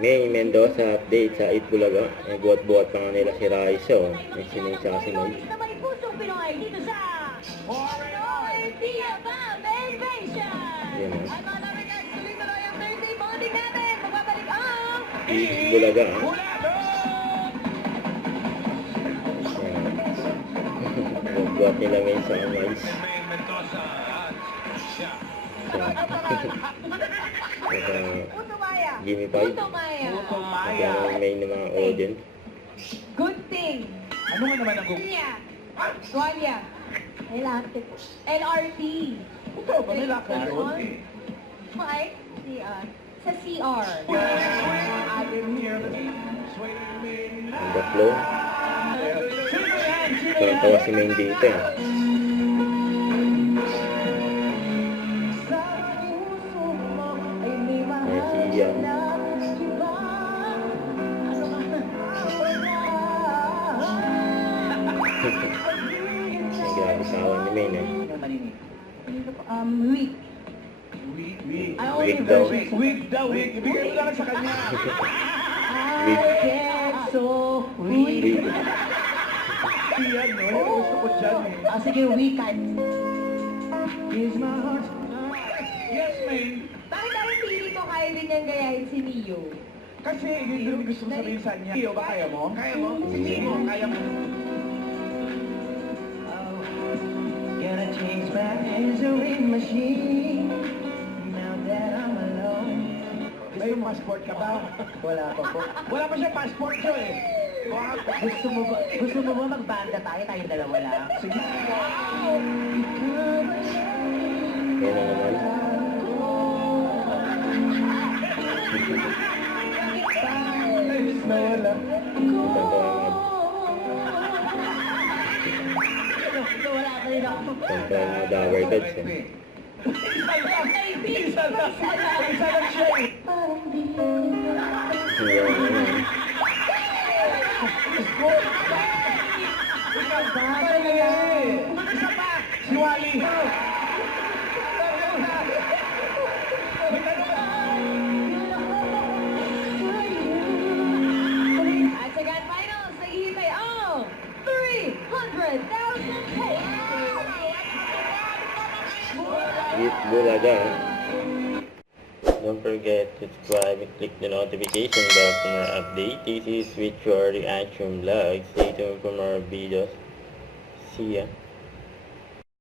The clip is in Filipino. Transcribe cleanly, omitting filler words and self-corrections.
May Mendoza update sa Itbulaga. Buhat-buhat pa nga nila si Raisa. Oh. May sinay sa kasi may. Sabay pusong Pinoy dito sa Pinoy Diabang Invasion! Yan, oh. At mga nabigas, tuloy-tuloy ang Thursday bonding natin. Magbabalik ang Itbulaga. Buhat-buhat nila ngayon sa mais. Putumaya. Jimmy Pie. Putumaya. May ng mga audience. Good thing. Ano nga naman ang Gunya. Guanya. LRT. Ito, ba nila ka doon? Mike? Sa CR. Ang the flow. Tawa si Main dito eh. May siya. May grabe sawa ni Main eh. Week. Week daw. Week daw, week. Ibigay mo lang sa kanya. Week. So Week. Iyan, no? Yung gusto ko dyan eh. sige, weekend. Yes, May. Bakit ang pili ko kaya din niyang gayahin si Neo? Kasi yun yung gusto mo sabihin sa niya. Iyo, ba kaya mo? Kaya mo? Sige mo, kaya mo. Gonna change my answering machine now that I'm alone. May passport ka ba? Wala pa po. Wala pa siya passport ko eh. Gusto mo ba magbanda tayo? Tayong dalawa lang. Sige. Yan na naman. Ayos na wala. Wala ka rin ako. Kanta yung mga Dower Gods eh. Isa lang. Isa lang siya eh. Yan na naman. Isa pa! Si Wally! At sa grand finals, naghihintay ang 300,000 pesos! Itbulaga. Don't forget to subscribe and click the notification bell for more updates. This is With Your Reaction Vlog. Stay tuned for more videos. See ya.